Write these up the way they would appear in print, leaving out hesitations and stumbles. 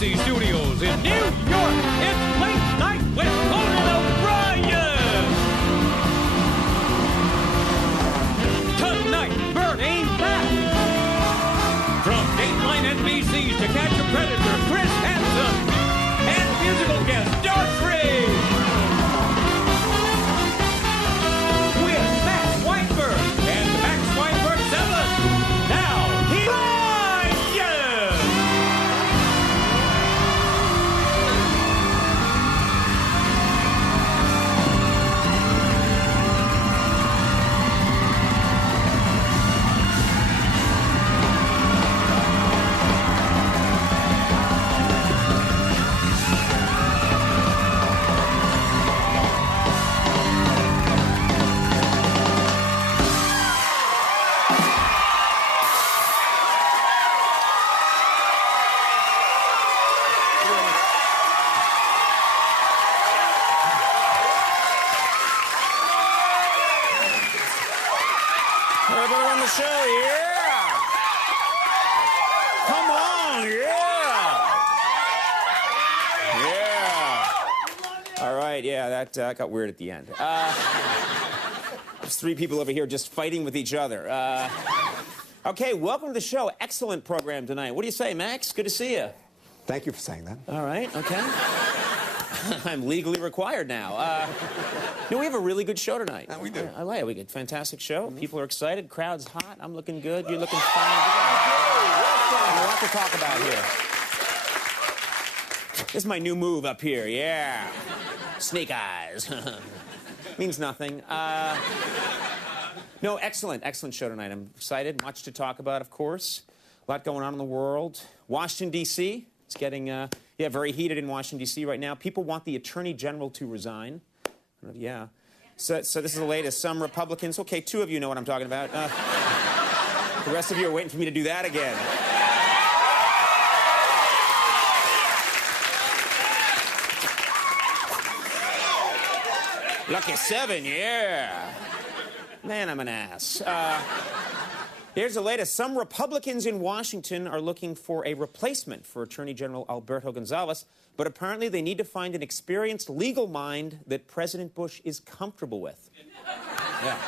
NBC Studios in New York, it's Late Night with Conan O'Brien! Tonight, Bert ain't back! From Dateline NBC's To Catch a Predator, Chris Hansen, and musical guest, Dartrey! With Max Weinberg and Max Weinberg 7. Now, he Everybody on the show, yeah! Come on, yeah! Yeah! All right, yeah, that got weird at the end. There's three people over here just fighting with each other. Okay, welcome to the show. Excellent program tonight. What do you say, Max? Good to see you. Thank you for saying that. All right, okay. I'm legally required now. No, we have a really good show tonight. We do. I like it. We get a fantastic show. People are excited. Crowd's hot. I'm looking good. You're looking fine. A lot to talk about here. This is my new move up here. Yeah. Snake eyes. Means nothing. No, excellent show tonight. I'm excited. Much to talk about, of course. A lot going on in the world. Washington, D.C. It's getting, very heated in Washington, D.C. right now. People want the Attorney General to resign. Yeah. So this is the latest. Some Republicans, okay, two of you know what I'm talking about. The rest of you are waiting for me to do that again. Lucky 7, yeah. Man, I'm an ass. Here's the latest. Some Republicans in Washington are looking for a replacement for Attorney General Alberto Gonzales, but apparently they need to find an experienced legal mind that President Bush is comfortable with. Yeah.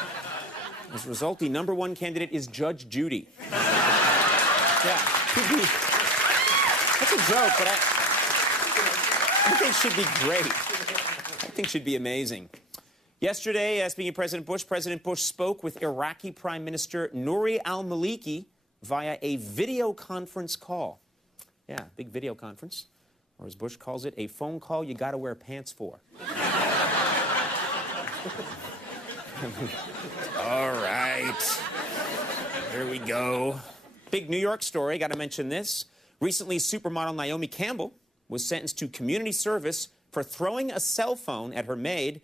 As a result, the #1 candidate is Judge Judy. Yeah. That's a joke, but I think she'd be great. I think she'd be amazing. Yesterday, speaking of President Bush spoke with Iraqi Prime Minister Nouri al-Maliki via a video conference call. Yeah, big video conference. Or as Bush calls it, a phone call you gotta wear pants for. All right. Here we go. Big New York story, gotta mention this. Recently, supermodel Naomi Campbell was sentenced to community service for throwing a cell phone at her maid.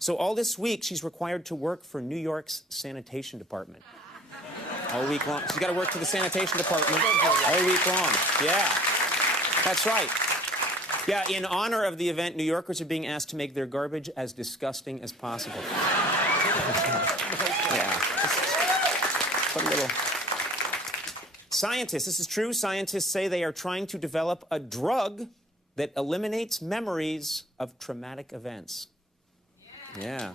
So all this week, she's required to work for New York's sanitation department. All week long. She's got to work for the sanitation department all week long. Yeah, that's right. Yeah, in honor of the event, New Yorkers are being asked to make their garbage as disgusting as possible. Yeah. Just put a little... Scientists, this is true, scientists say they are trying to develop a drug that eliminates memories of traumatic events. Yeah.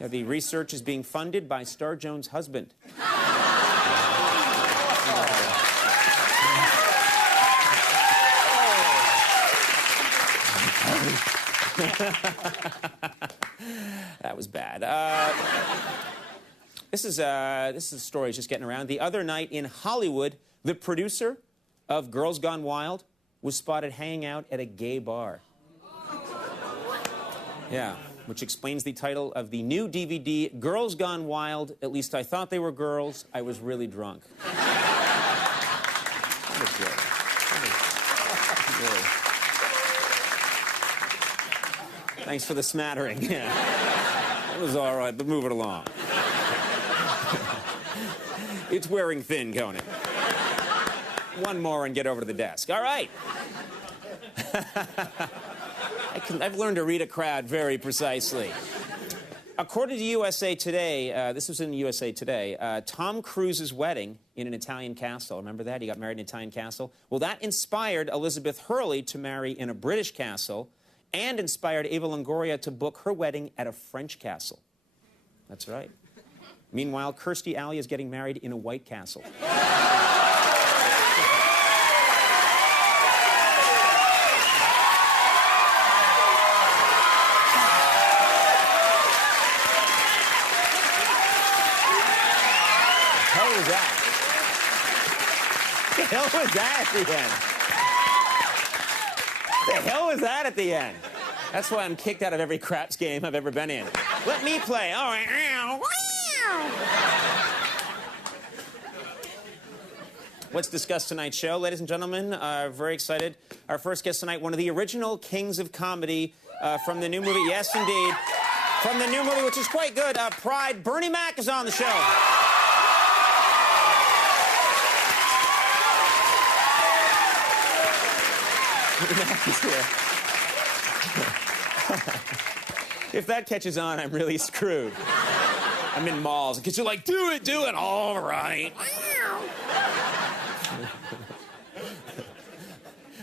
Now, the research is being funded by Star Jones' husband. That was bad. This is a story just getting around. The other night in Hollywood, the producer of Girls Gone Wild was spotted hanging out at a gay bar. Yeah. Which explains the title of the new DVD, Girls Gone Wild. At least I thought they were girls. I was really drunk. That was good. Thanks for the smattering. Yeah. That was all right, but move it along. It's wearing thin, Conan. One more and get over to the desk. All right. I've learned to read a crowd very precisely. According to USA Today, this was in USA Today, Tom Cruise's wedding in an Italian castle. Remember that? He got married in an Italian castle. Well, that inspired Elizabeth Hurley to marry in a British castle and inspired Eva Longoria to book her wedding at a French castle. That's right. Meanwhile, Kirstie Alley is getting married in a White Castle. What was that? The hell was that at the end? The hell was that at the end? That's why I'm kicked out of every craps game I've ever been in. Let me play. All right. Let's discuss tonight's show. Ladies and gentlemen, very excited. Our first guest tonight, one of the original kings of comedy from the new movie. Yes, indeed. From the new movie, which is quite good, Pride. Bernie Mac is on the show. If that catches on, I'm really screwed. I'm in malls because you're like, do it, all right.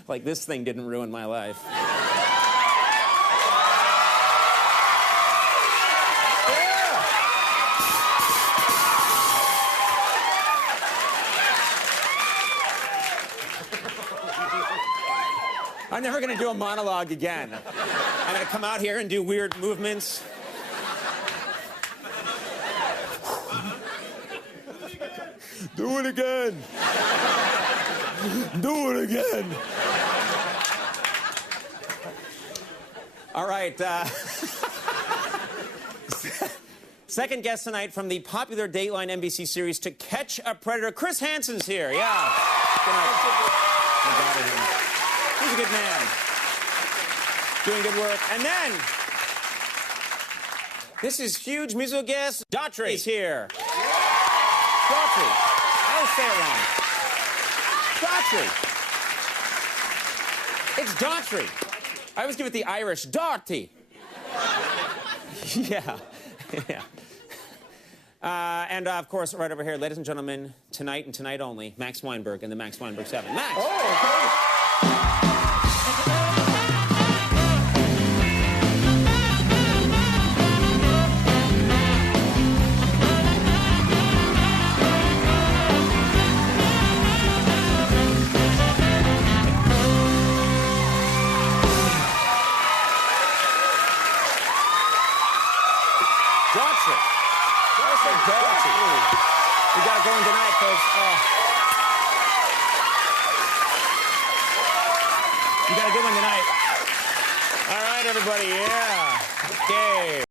Like this thing didn't ruin my life. I'm never going to do a monologue again. I'm going to come out here and do weird movements. Do it again. Do it again. All right. Second guest tonight from the popular Dateline NBC series To Catch a Predator. Chris Hansen's here. Yeah. Good night. He's a good man. Doing good work. And then, this is huge musical guest. Daughtry is here. Daughtry. I always say it wrong. Daughtry. It's Daughtry. I always give it the Irish. Daughtry. Yeah. Yeah. And, of course, right over here, ladies and gentlemen, tonight and tonight only, Max Weinberg and the Max Weinberg 7. Max! Oh, okay. We got it going tonight, folks. You got a good one tonight. All right, everybody. Yeah. Okay.